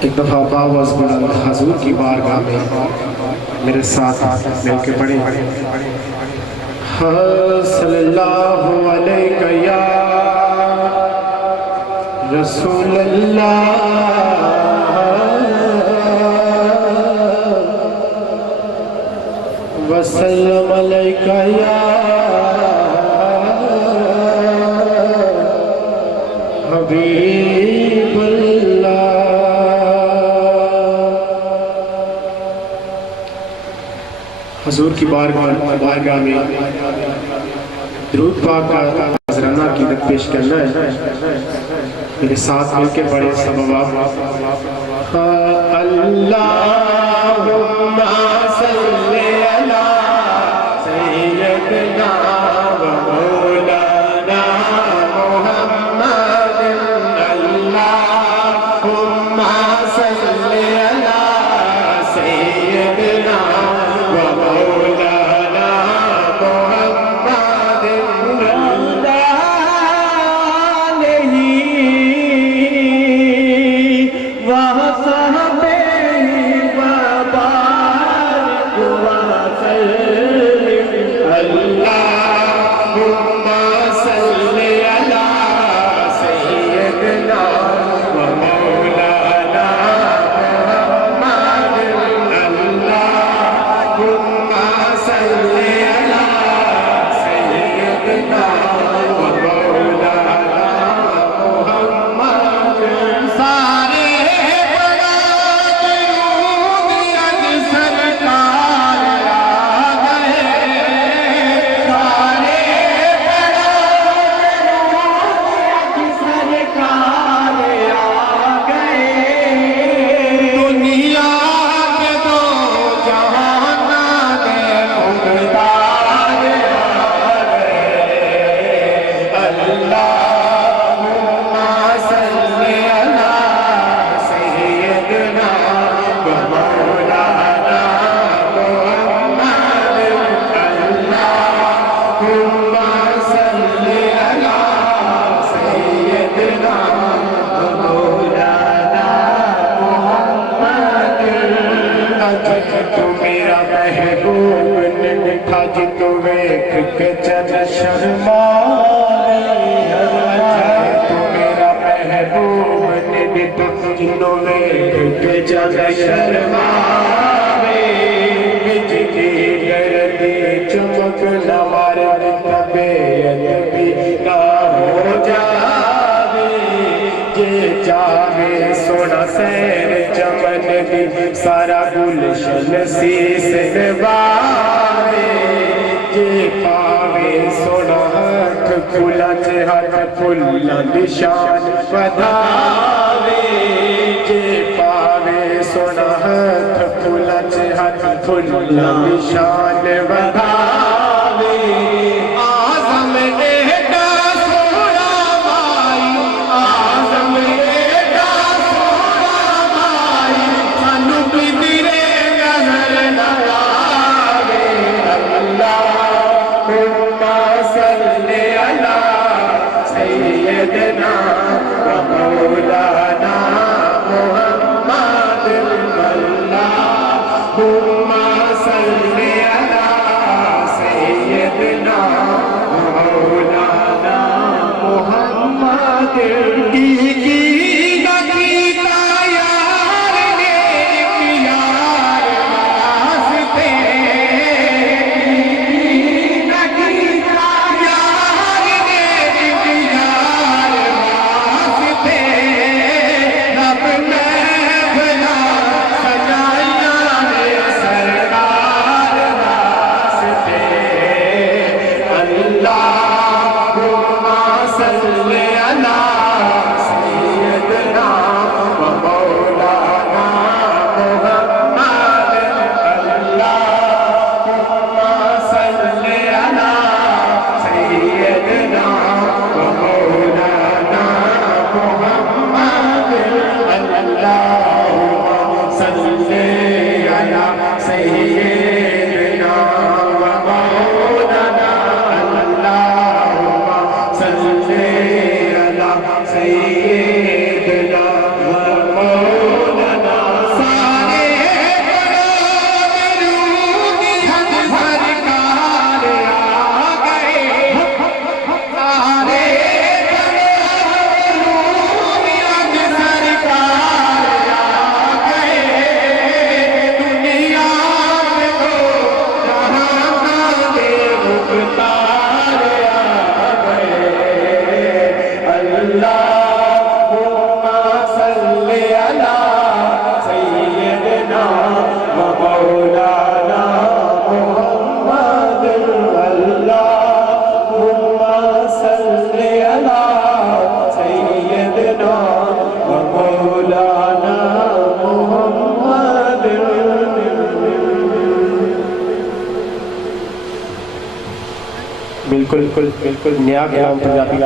ایک دفعہ باوز بلند حضور کی بارگاہ میں میرے ساتھ مل کے پڑھیں صلی اللہ علیہ یا رسول اللہ وسلم علیہ یا حبیب اللہ. حضور کی بارگاہ میں درود پاک کا نذرانہ عقیدت پیش کرنا ہے. میرے ساتھ مل کے پڑھیں سب آپ. اللہم صلی علی سیدنا و مولانا محمد. اللہم صلی علی سیدنا و مولانا محمد سارا گلشن سیس نوارے جے پاوے سونا ہاتھ کھلا ہاتھ کھلا نشان بدھاوے جے پاوے سونا ہاتھ کھلا ہاتھ کھلا نشان بدھاوے. آزم ایڈا سونا مائی آزم سیدنا و مولانا محمد. اللہم صلی علی سیدنا و مولانا محمد. اللہم صلی علی بالکل نیا کلام پنجابی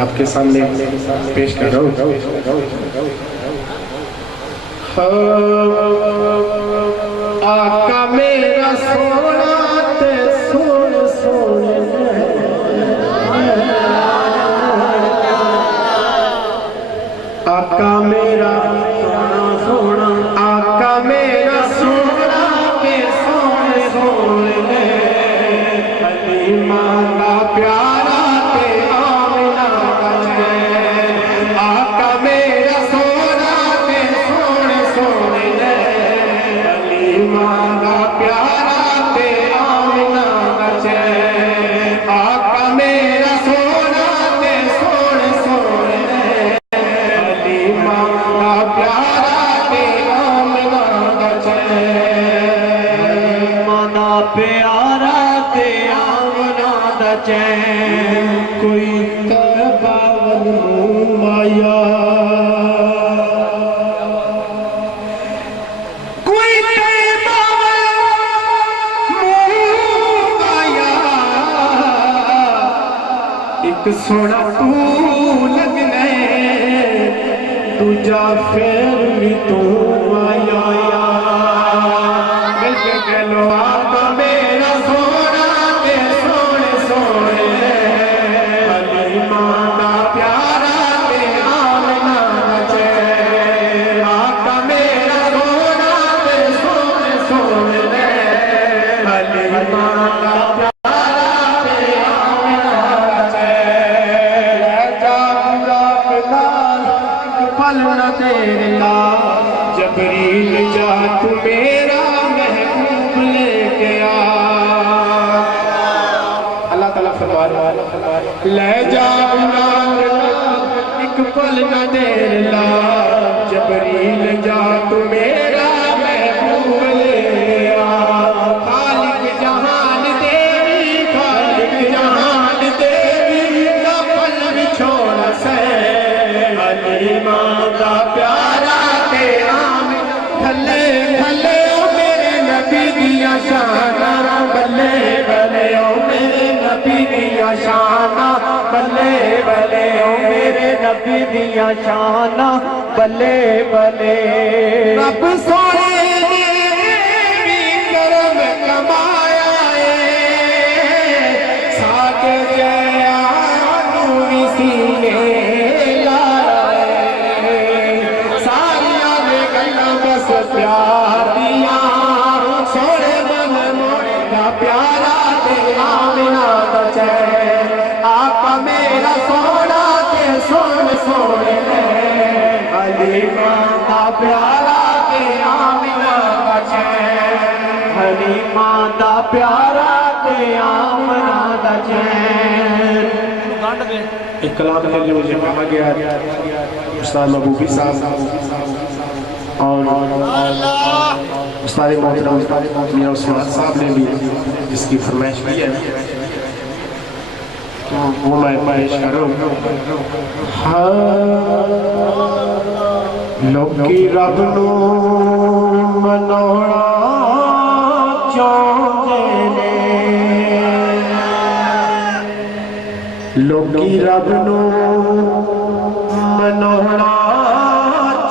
آپ کے سامنے پیش کر رہا ہوں۔ آقا میرا سونا تے سون سونے آقا میرا سونا آقا میرا سونا تے سون سونے حلیمہ دا پیارا تے آمنہ دا چین آقا میرا سونا تے سون سونے حلیمہ دا پیارا تے آمنہ دا چین آقا میرا سونا تے سون سونے حلیمہ دا پیارا تے آمنہ دا چین حلیمہ دا پیارا چین کوئی تباون مایا کوئی تباون مایا ایک سونا تو لگنے دوجا پھر بھی تو مایا مل کے کہلو آقا میرا سونا تے سونے سونے حلیمہ دا پیارا تے آمنہ دا چین آقا میرا سونا تے سونے سونے حلیمہ دا پیارا تے آمنہ دا چین لے جا پورا پلال پل نہ تیرے لا جبریل جا تو میرا محبوب لے کے آ اللہ تعالیٰ فرما رہا لے جا ایک پل نہ دیر لا جبریل جا تو میرا محبوب لے آ خالق جہان تیری خالق جہان تیری نہ پل بھی چھوڑ سے حلیمہ دا پیارا تے آمن بھلے بھلے او میرے نبی دیا شانہ بلے بلے او میرے نبی دیا شانہ بلے بلے او میرے نبی دیا شانہ بلے بلے رب سونے نے بھی کرم کمایا ہے ساتھ جیانو بھی سینے لایا ہے ساریاں نے گلہ بس پیار دیا سوڑے من موڑے دا پیارا تے آمنہ دا چین آقا میرا سونا تے سون سونے حلیمہ دا پیارا تے آمنہ دا چین حلیمہ دا پیارا تے آمنہ دا چین ایک کلام کے لیے مجھے کہا گیا استاد محبوبی صاحب اور استاد محترم میاں عثمان صاحب نے بھی جس کی فرمائش کی ہے تو وہ میں پیش کروں لوکی رب نو منوڑا چاہتے نے لوکی رب نو منوڑا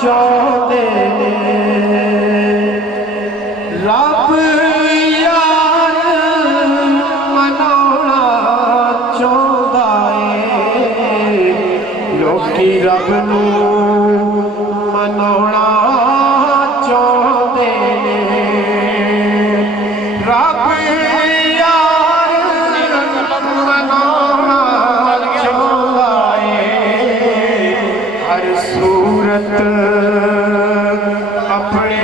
چاہتے نے رب یار منوڑا چاہتا ہے لوکی رب نو منوڑا چاہتے نے رب یار منوڑا چاہتا ہے ہر صورت اپنے